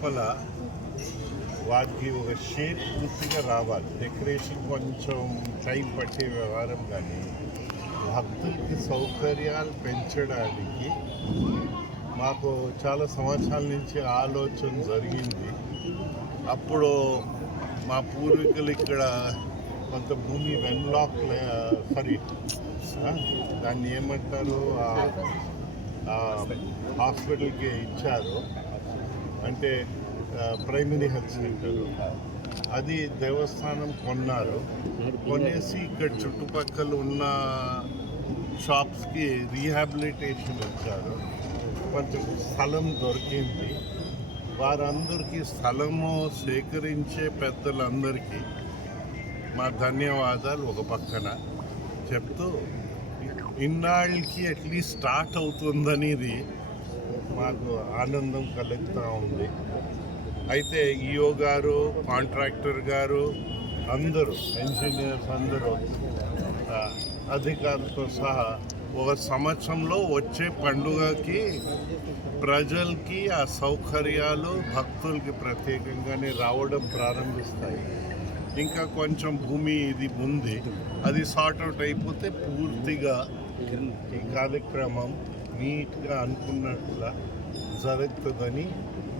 లోపల వాటికి ఒక షేప్ పూర్తిగా రావాలి. డెకరేషన్ కొంచెం టైం పట్టే వ్యవహారం కానీ భక్తులకి సౌకర్యాలు పెంచడానికి మాకు చాలా సంవత్సరాల నుంచి ఆలోచన జరిగింది. అప్పుడు మా పూర్వీకులు ఇక్కడ కొంత భూమి వెన్లాక్ సారీ దాన్ని ఏమంటారు? హాస్పిటల్కి ఇచ్చారు. అంటే ప్రైమరీ హెల్త్ సెంటర్ అది దేవస్థానం కొన్నారు. కొనేసి ఇక్కడ చుట్టుపక్కల ఉన్న షాప్స్కి రీహాబిలిటేషన్ ఇచ్చారు కొంచెం స్థలం దొరికింది. వారందరికీ స్థలము సేకరించే పెద్దలందరికీ మా ధన్యవాదాలు ఒక పక్కన. చెప్తూ ఇన్నాళ్ళకి అట్లీస్ట్ స్టార్ట్ అవుతుందనేది మాకు ఆనందం కలుగుతూ ఉంది. అయితే ఈఓ గారు కాంట్రాక్టర్ గారు అందరూ ఇంజనీర్స్ అందరూ అధికారులతో సహా ఒక సంవత్సరంలో వచ్చే పండుగకి ప్రజలకి ఆ సౌకర్యాలు భక్తులకి ప్రత్యేకంగానే రావడం ప్రారంభిస్తాయి. ఇంకా కొంచెం భూమి ఇది ఉంది అది సార్ట్ అవుట్ అయిపోతే పూర్తిగా ఈ కార్యక్రమం నీట్గా అనుకున్నట్లు జరుగుతుందని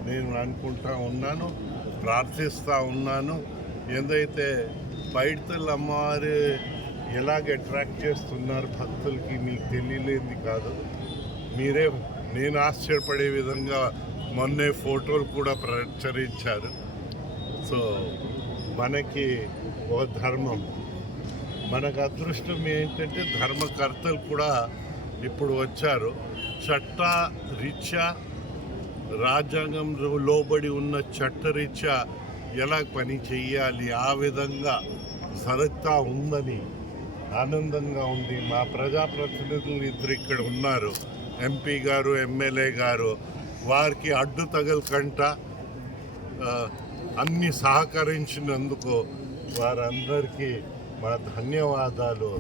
నేను అనుకుంటా ఉన్నాను ప్రార్థిస్తూ ఉన్నాను. ఏదైతే బయటల అమ్మవారు ఎలాగ అట్రాక్ట్ చేస్తున్నారు భక్తులకి మీకు తెలియలేంది కాదు. మీరే నేను ఆశ్చర్యపడే విధంగా మొన్నే ఫోటోలు కూడా ప్రచురించారు. సో మనకి ఒక ధర్మం. మనకు అదృష్టం ఏంటంటే ధర్మకర్తలు కూడా ఇప్పుడు వచ్చారు. చట్ట రీత్యా రాజ్యాంగం లోబడి ఉన్న చట్టరీత్యా ఎలా పని చేయాలి ఆ విధంగా సరక్తా ఉందని ఆనందంగా ఉంది మా ప్రజాప్రతినిధులు ఇద్దరు ఇక్కడ ఉన్నారు. ఎంపీ గారు ఎమ్మెల్యే గారు వారికి అడ్డు తగలకంట అన్ని సహకరించినందుకు వారందరికీ మా ధన్యవాదాలు.